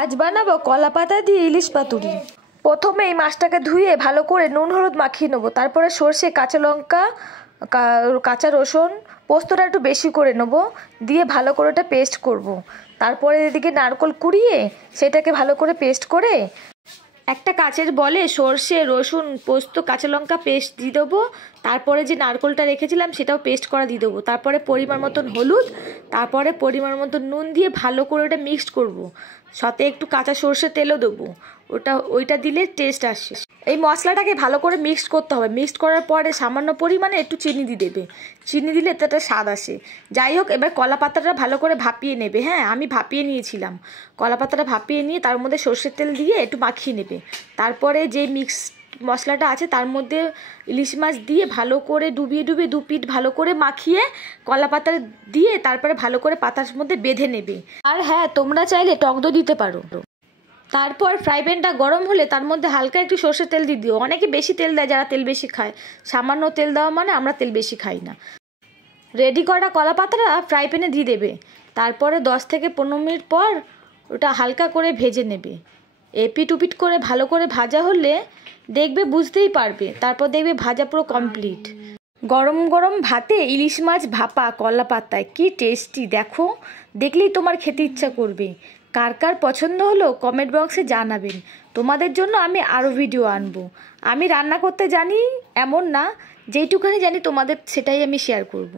আজ বানাবো কলা পাতা দিয়ে ইলিশ পাতুরি। প্রথমে এই মাছটাকে ধুয়ে ভালো করে নুন হলুদ মাখিয়ে নেবো। তারপরে সর্ষে, কাঁচা লঙ্কা, কাঁচা রসুন, পোস্তটা একটু বেশি করে নেবো, দিয়ে ভালো করে ওটা পেস্ট করব। তারপরে এদিকে নারকেল কুড়িয়ে সেটাকে ভালো করে পেস্ট করে একটা কাচের বলে সর্ষে, রসুন, পোস্ত, কাঁচা লঙ্কা পেস্ট দিয়ে দেবো। তারপরে যে নারকেলটা রেখেছিলাম সেটাও পেস্ট করা দিয়ে দেবো। তারপরে পরিমাণ মতন হলুদ, তারপরে পরিমাণ মতন নুন দিয়ে ভালো করে ওটা মিক্সড করব। সাথে একটু কাঁচা সর্ষের তেলও দেবো, ওইটা দিলে টেস্ট আসে। এই মশলাটাকে ভালো করে মিক্সড করতে হবে। মিক্সড করার পরে সামান্য পরিমাণে একটু চিনি দিয়ে দেবে, চিনি দিলে একটা স্বাদ আসে। যাই হোক, এবার কলা পাতাটা ভালো করে ভাপিয়ে নেবে। হ্যাঁ, আমি ভাপিয়ে নিয়েছিলাম। কলা পাতাটা ভাপিয়ে নিয়ে তার মধ্যে সর্ষের তেল দিয়ে একটু মাখিয়ে নেবে। তারপরে যে মিক্স মশলাটা আছে তার মধ্যে ইলিশ মাছ দিয়ে ভালো করে ডুবিয়ে ডুবিয়ে দু পিঠ ভালো করে মাখিয়ে কলা পাতা দিয়ে তারপরে ভালো করে পাতার মধ্যে বেঁধে নেবে। আর হ্যাঁ, তোমরা চাইলে টক দই দিতে পারো। তারপর ফ্রাই প্যানটা গরম হলে তার মধ্যে হালকা একটু সর্ষের তেল দিয়ে দিও। অনেকে বেশি তেল দেয়, যারা তেল বেশি খায়। সামান্য তেল দেওয়া মানে আমরা তেল বেশি খাই না। রেডি করা কলা পাতাটা ফ্রাই প্যানে দিয়ে দেবে। তারপরে 10 থেকে 15 মিনিট পর ওটা হালকা করে ভেজে নেবে। এপিট উপিট করে ভালো করে ভাজা হলে দেখবে, বুঝতেই পারবে। তারপর দেখবে ভাজা পুরো কমপ্লিট। গরম গরম ভাতে ইলিশ মাছ ভাপা কলা পাতায় কি টেস্টি! দেখো, দেখলেই তোমার খেতে ইচ্ছা করবে। কার কার পছন্দ হলো কমেন্ট বক্সে জানাবেন। তোমাদের জন্য আমি আরও ভিডিও আনবো। আমি রান্না করতে জানি এমন না, যেইটুখানি জানি তোমাদের সেটাই আমি শেয়ার করব।